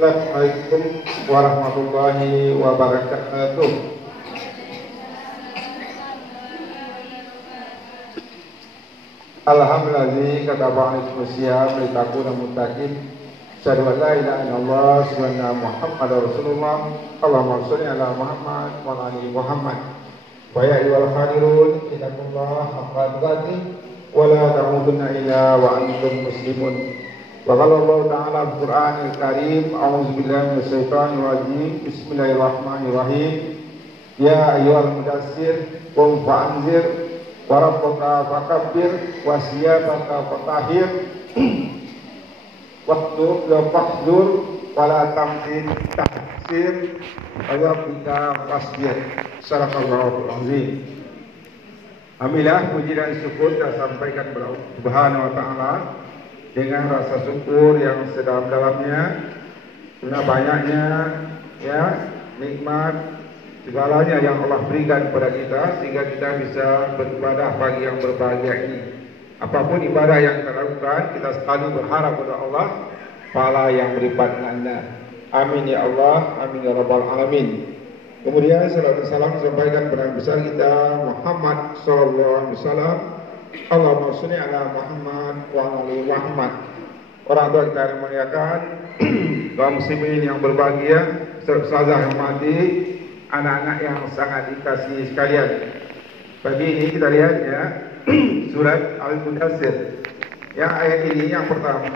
Assalamualaikum warahmatullahi wabarakatuh. Alhamdulillah kataba'al ismusiyam litakuna muttaqin. Asyhadu an la ilaha illallah wa anna Muhammadar Rasulullah. Allahumma shalli ala Muhammad wa ala ali Muhammad. Wa ya ayyuhal hadirun ittaqullaha haqqa tuqatih wa la tamutunna illa wa antum muslimun. Wa qala Allah ta'ala al-Qur'anil Karim, a'udzu billahi minasyaitonir rajim. Bismillahirrahmanirrahim. Ya ayyuhal mudatsir qum fa'anzir wa rabbaka fakabbir wa siyabaka fatahhir waktu fahdur wala tamtin tahsir ayyabika fasbir. Sadaqallahul azim. Alhamdulillah, puji dan syukur kita sampaikan kepada Allah Subhanahu wa taala dengan rasa syukur yang sedalam-dalamnya karena banyaknya ya nikmat segalanya yang Allah berikan kepada kita sehingga kita bisa beribadah pagi yang berbahagia ini. Apapun ibadah yang kita lakukan, kita selalu berharap kepada Allah pahala yang berlipat ganda. Amin ya Allah, amin ya rabbal alamin. Kemudian salawat salam disampaikan kepada besar kita Muhammad sallallahu alaihi wasallam. Allahumma sholli ala Muhammad wa ala ali Muhammad. Orang tua kita yang muliakan, kaum muslimin yang berbahagia, serta yang mati, anak-anak yang sangat dikasihi sekalian. Pagi ini kita lihat ya surat Al-Mudatsir. Ya, ayat ini yang pertama.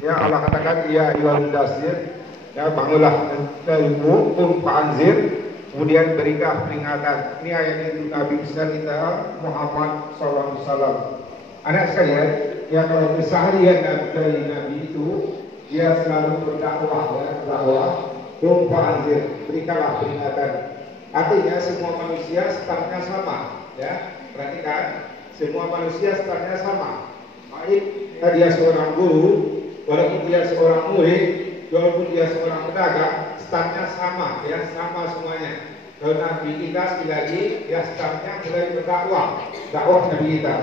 Ya, Allah katakan ya ayyuhal mudatsir, ya bangunlah darimu, qum fa'anzir. Kemudian berikan peringatan. Ini ayat itu Nabi besar kita Muhammad SAW. Anak sekalian, ya kalau keseharian dari Nabi itu dia selalu berdakwah ya, dakwah, qum fa'anzir, berikanlah peringatan. Artinya semua manusia startnya sama, ya. Perhatikan, semua manusia startnya sama. Baik dia seorang guru, walaupun dia seorang murid, walaupun dia seorang pedagang, startnya sama, ya, sama semuanya. Kalau Nabi kita sekali lagi, ya startnya mulai berdakwah, dakwah Nabi kita.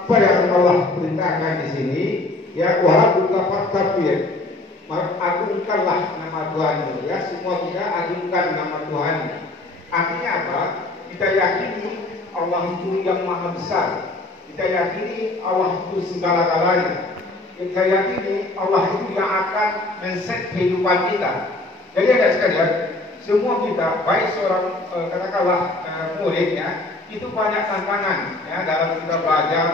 Apa yang Allah perintahkan di sini? Ya, wahab faktabir, agungkanlah nama Tuhanmu. Ya, semua kita agungkan nama Tuhan. Artinya apa? Kita yakini Allah itu yang maha besar. Kita yakini Allah itu segala-galanya. Kita yakini Allah itu yang akan men-set kehidupan kita. Jadi ada sekalian, semua kita, baik seorang katakanlah muridnya, itu banyak tantangan ya dalam kita belajar.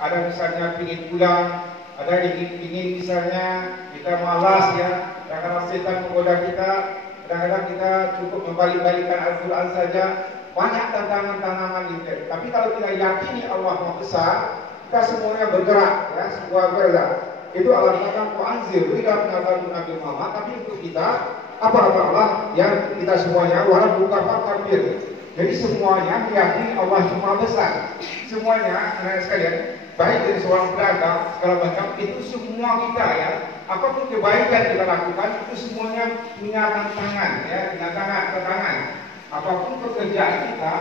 Ada misalnya ingin pulang, ada ingin misalnya kita malas ya, kadang-kadang setan menggoda kita, kadang-kadang kita cukup membalik-balikkan Al-Quran saja. Banyak tantangan-tantangan itu. Tapi kalau kita yakini Allah Maha Besar, kita semuanya bergerak ya, semua bergerak. Itu Allah katakan Anzir, berikan pendapat Nabi Muhammad. Tapi untuk kita apa-apa Allah yang kita semuanya walaupun bukan takbir. Jadi semuanya meyakini Allah Maha Besar. Semuanya, anak sekalian, baik dari seorang pedagang segala macam, itu semua kita ya. Apapun kebaikan kita lakukan itu semuanya punya tantangan ya, punya tantangan. Apapun pekerjaan kita,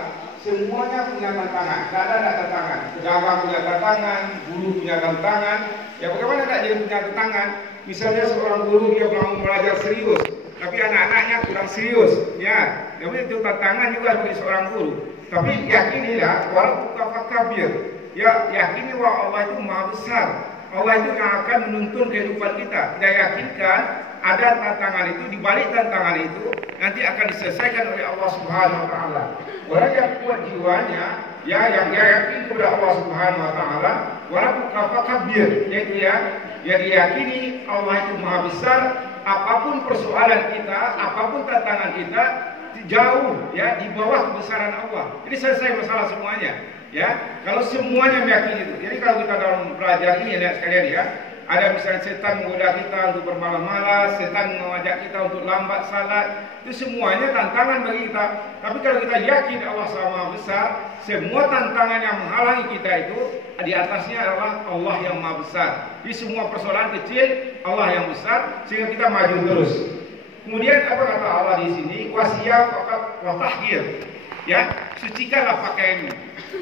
semuanya punya tantangan. Tidak ada tantangan. Pedagang punya tantangan, guru punya tantangan. Ya bagaimana tidak jadi punya tantangan? Misalnya seorang guru dia mau belajar serius, tapi anak-anaknya kurang serius. Ya, itu tantangan juga bagi seorang guru. Tapi yakinilah, walaupun fakabir. Ya, yakini bahwa Allah itu maha besar. Allah itu yang akan menuntun kehidupan kita. Kita yakinkan ada tantangan itu, di balik tantangan itu nanti akan diselesaikan oleh Allah Subhanahu wa taala. Orang yang kuat jiwanya, ya yang dia yakin kepada Allah Subhanahu wa taala, walaupun kabir, yaitu ya diyakini Allah itu maha besar, apapun persoalan kita, apapun tantangan kita jauh ya di bawah kebesaran Allah. Jadi selesai masalah semuanya. Ya, kalau semuanya meyakini itu. Jadi kalau kita dalam belajar ini ya sekalian ya, ada misalnya setan menggoda kita untuk bermalas-malas, setan mengajak kita untuk lambat salat, itu semuanya tantangan bagi kita. Tapi kalau kita yakin Allah sama besar, semua tantangan yang menghalangi kita itu di atasnya adalah Allah yang maha besar. Di semua persoalan kecil Allah yang besar sehingga kita maju terus. Kemudian apa kata Allah di sini? Wasiyah fakat watahhir. Ya, sucikanlah pakaianmu.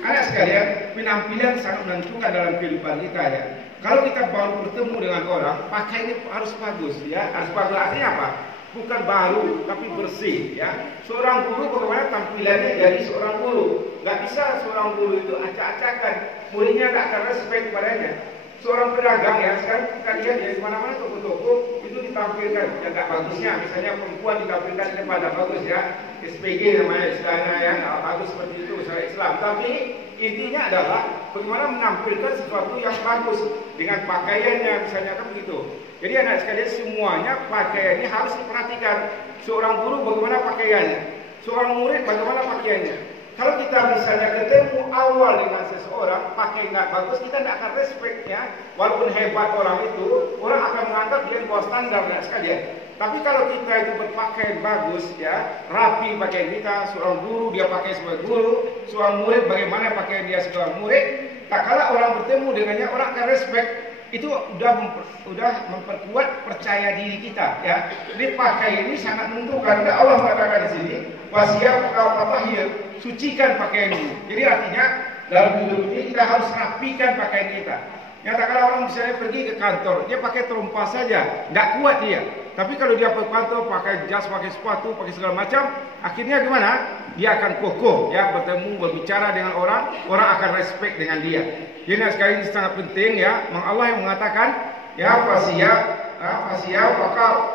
Anak sekalian, penampilan sangat menentukan dalam kehidupan kita ya. Kalau kita baru bertemu dengan orang, pakainya harus bagus, ya. Harus bagus artinya apa? Bukan baru, tapi bersih, ya. Seorang guru bagaimana tampilannya jadi seorang guru? Gak bisa seorang guru itu acak-acakan, muridnya gak akan respect padanya. Seorang pedagang, ya, sekarang kita lihat ya, di mana-mana toko-toko itu ditampilkan yang gak bagusnya. Misalnya perempuan ditampilkan di depan, bagus ya, SPG namanya istilahnya, ya, bagus seperti itu secara Islam. Tapi intinya adalah bagaimana menampilkan sesuatu yang bagus dengan pakaiannya, misalnya kan begitu. Jadi anak sekalian, semuanya pakaiannya harus diperhatikan. Seorang guru bagaimana pakaiannya, seorang murid bagaimana pakaiannya. Kalau kita misalnya ketemu awal dengan seseorang pakai nggak bagus, kita tidak akan respectnya. Walaupun hebat orang itu, orang akan menganggap dia di bawah standar anak sekalian. Tapi kalau kita itu berpakaian bagus, ya, rapi pakaian kita, seorang guru dia pakai sebagai guru, seorang murid bagaimana pakaian dia sebagai murid, tak kala orang bertemu dengannya, orang akan respect. Itu udah memperkuat percaya diri kita, ya. Jadi pakai ini sangat menentukan. Allah mengatakan di sini, wasiyab fatahir, sucikan pakaianmu. Jadi artinya dalam hidup ini kita harus rapikan pakaian kita. Nyatakan orang misalnya pergi ke kantor, dia pakai terompas saja, nggak kuat dia. Tapi kalau dia pergi kantor pakai jas, pakai sepatu, pakai segala macam, akhirnya gimana? Dia akan kokoh, ya, bertemu, berbicara dengan orang akan respect dengan dia. Jadi sekali ini sangat penting, ya. Allah yang mengatakan, ya, fasiyab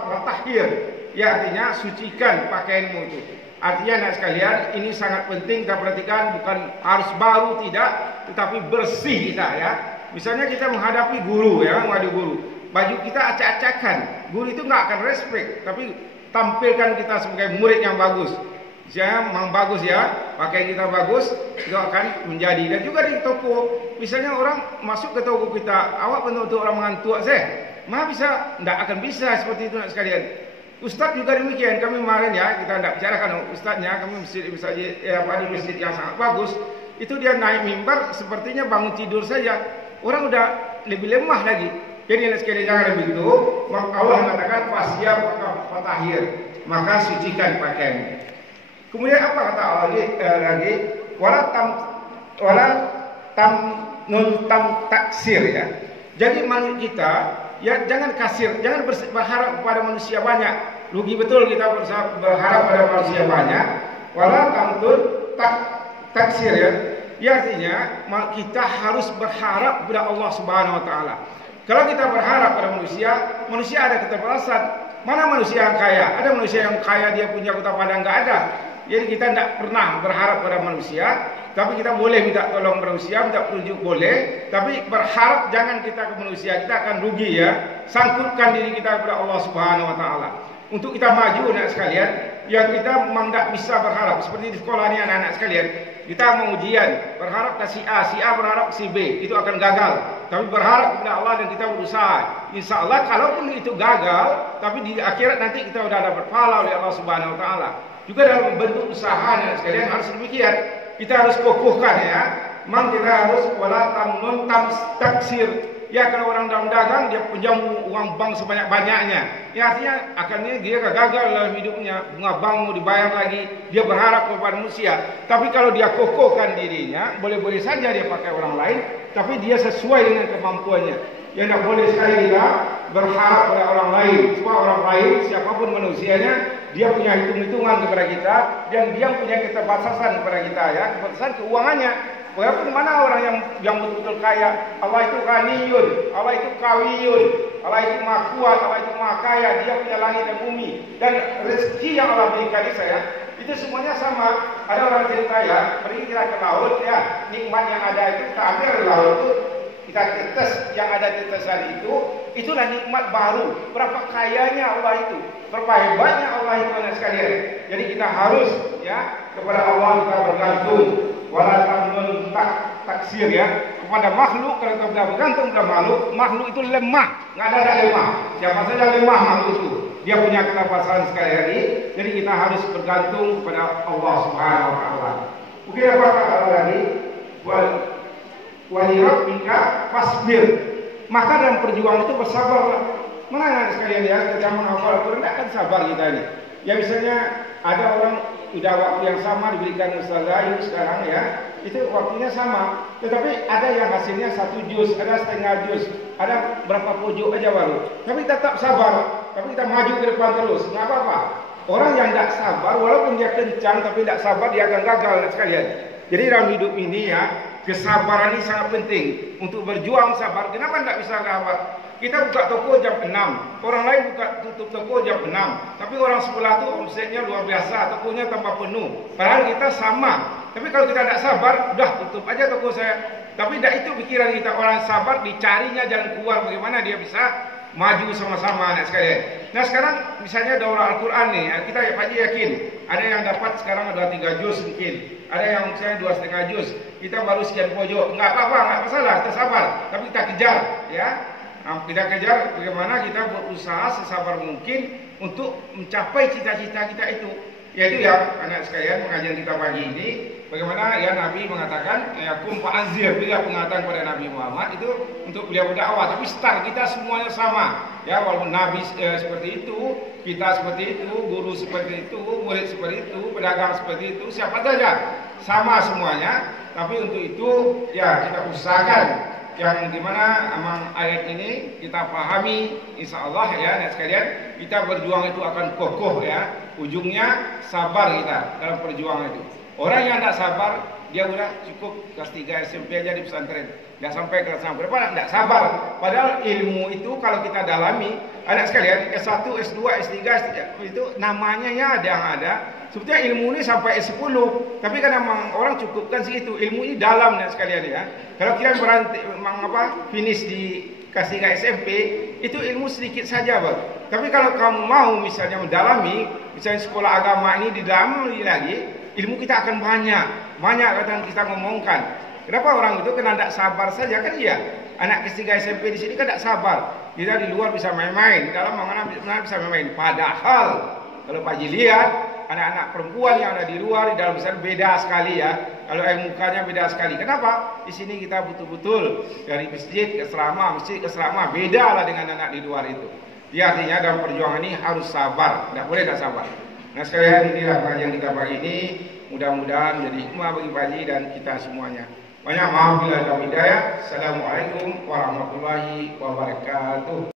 watahhir, ya, artinya sucikan pakaianmu itu. Artinya anak sekalian, ini sangat penting kita perhatikan, bukan harus baru tidak, tetapi bersih kita, ya. Misalnya kita menghadapi guru, ya, menghadapi guru, baju kita acak-acakan, guru itu nggak akan respect, tapi tampilkan kita sebagai murid yang bagus. Ya, memang bagus, ya, pakaian kita bagus, itu akan menjadi. Dan juga di toko, misalnya orang masuk ke toko kita, awak untuk orang mengantuk saya, mah bisa, tidak akan bisa seperti itu nak sekalian. Ustaz juga demikian, kami kemarin, ya, kita tidak bicarakan ustaznya, kami di masjid yang sangat bagus, itu dia naik mimbar, sepertinya bangun tidur saja, orang udah lebih lemah lagi. Jadi nak sekalian jangan begitu. Allah mengatakan fasiyab fatahir, maka sucikan pakaian. Kemudian apa kata Allah lagi? Wala taksir, ya. Jadi manusia kita, ya, jangan kasir, jangan berharap kepada manusia banyak. Rugi betul kita berharap pada manusia banyak. Wala taksir, ya. Ya, artinya kita harus berharap kepada Allah Subhanahu wa taala. Kalau kita berharap pada manusia ada keterbatasan. Mana manusia yang kaya? Ada manusia yang kaya dia punya kota padang, enggak ada. Jadi kita tidak pernah berharap pada manusia, tapi kita boleh minta tolong manusia, minta petunjuk boleh, tapi berharap jangan kita ke manusia, kita akan rugi, ya. Sangkutkan diri kita kepada Allah Subhanahu wa taala. Untuk kita maju anak sekalian, yang kita memang tidak bisa berharap seperti di sekolah ini anak-anak sekalian. Kita mau ujian, berharap ke si A berharap ke si B, itu akan gagal. Tapi berharap kepada Allah dan kita berusaha. Insya Allah kalaupun itu gagal, tapi di akhirat nanti kita sudah dapat pahala oleh Allah Subhanahu wa taala. Juga dalam bentuk usaha dan sekalian harus demikian. Kita harus kokohkan, ya. Memang kita harus wala taksir. Ya, kalau orang dalam dagang dia pinjam uang bank sebanyak-banyaknya, ya, artinya akhirnya dia gagal dalam hidupnya, bunga bank mau dibayar lagi, dia berharap kepada manusia. Tapi kalau dia kokohkan dirinya, boleh-boleh saja dia pakai orang lain, tapi dia sesuai dengan kemampuannya. Yang tidak boleh sekali kita berharap pada orang lain. Sebab orang lain, siapapun manusianya, dia punya hitung-hitungan kepada kita, dan dia punya keterbatasan kepada kita, ya, keterbatasan keuangannya. Walaupun mana orang yang betul-betul kaya, Allah itu ghaniyun, Allah itu kawiyun, Allah itu maha kuat, Allah itu maha kaya, dia punya langit dan bumi. Dan rezeki yang Allah berikan di saya, itu semuanya sama. Ada orang cerita, ya, pergi kita ke laut, ya, nikmat yang ada itu kita ambil dari laut itu, kita tetes yang ada di tetesan itu, itulah nikmat baru. Berapa kayanya Allah itu, berapa hebatnya Allah itu anak sekalian. Jadi kita harus, ya, kepada Allah kita bergantung. Wala taksir, ya, kepada makhluk. Kalau kita bergantung kepada makhluk itu lemah, nggak ada lemah. Siapa saja lemah makhluk itu, dia punya keterbatasan sekali lagi. Jadi kita harus bergantung kepada Allah Subhanahu wa taala. Mungkin apa kata lagi? Walirabbika fasbir. Maka dalam perjuangan itu bersabarlah. Mana sekalian, ya, kita menghafal Al-Quran, tidak akan sabar kita ini. Ya, misalnya ada orang udah waktu yang sama diberikan Ustaz Ayu sekarang ya, itu waktunya sama. Tetapi ada yang hasilnya 1 juz, ada setengah juz, ada berapa pojok aja baru. Tapi tetap sabar, tapi kita maju ke depan terus, nggak apa-apa. Orang yang tidak sabar, walaupun dia kencang tapi tidak sabar, dia akan gagal sekalian. Jadi dalam hidup ini ya, kesabaran ini sangat penting untuk berjuang sabar. Kenapa tidak bisa sabar? Kita buka toko jam 6, orang lain tutup toko jam 6. Tapi orang sebelah tu omsetnya luar biasa, tokonya tambah penuh. Padahal kita sama. Tapi kalau kita tidak sabar, udah tutup aja toko saya. Tapi tidak itu pikiran kita. Orang sabar dicarinya jalan keluar bagaimana dia bisa maju sama-sama anak sekalian. Nah sekarang misalnya daurah Al-Quran nih, kita Pak Haji yakin ada yang dapat sekarang ada 3 juz mungkin, ada yang misalnya 2,5 juz. Kita baru sekian pojok, nggak apa-apa, nggak masalah, kita sabar. Tapi kita kejar, ya. Kita kejar bagaimana kita berusaha sesabar mungkin untuk mencapai cita-cita kita itu. Yaitu ya anak sekalian, pengajian kita pagi ini bagaimana ya Nabi mengatakan ya kum fa'anzir, bila pengatakan kepada Nabi Muhammad itu untuk beliau berdakwah, tapi start kita semuanya sama. Ya walaupun Nabi seperti itu, kita seperti itu, guru seperti itu, murid seperti itu, pedagang seperti itu, siapa saja sama semuanya. Tapi untuk itu ya kita usahakan yang dimana emang ayat ini kita pahami, insya Allah ya anak sekalian, kita berjuang itu akan kokoh ya, ujungnya sabar kita dalam perjuangan itu. Orang yang tidak sabar, dia udah cukup kelas 3 SMP aja di pesantren, nggak sampai kelas 6 berapa, nggak sabar. Padahal ilmu itu kalau kita dalami, anak sekalian, S1, S2, S3, S3 itu namanya ya ada yang ada. Sebetulnya ilmu ini sampai S10, tapi kan memang orang cukupkan segitu. Ilmu ini dalam anak sekalian ya. Kalau kalian berhenti, finish di kelas 3 SMP, itu ilmu sedikit saja, Bang. Tapi kalau kamu mau misalnya mendalami, misalnya sekolah agama ini didalami lagi, ilmu kita akan banyak akan kita ngomongkan. Kenapa orang itu kena tidak sabar saja kan iya? Anak kelas 3 SMP di sini kan tidak sabar. Kita di luar bisa main-main, di dalam mana bisa main-main. Padahal kalau Pak Haji lihat anak-anak perempuan yang ada di luar, di dalam besar beda sekali ya. Kalau air mukanya beda sekali. Kenapa? Di sini kita betul-betul dari masjid ke asrama, beda lah dengan anak di luar itu. Ya artinya dalam perjuangan ini harus sabar, tidak boleh tidak sabar. Nah sekalian inilah yang kita pagi ini, mudah-mudahan menjadi hikmah bagi Pak Haji dan kita semuanya. Banyak maaf bila ada hidayah. Assalamualaikum warahmatullahi wabarakatuh.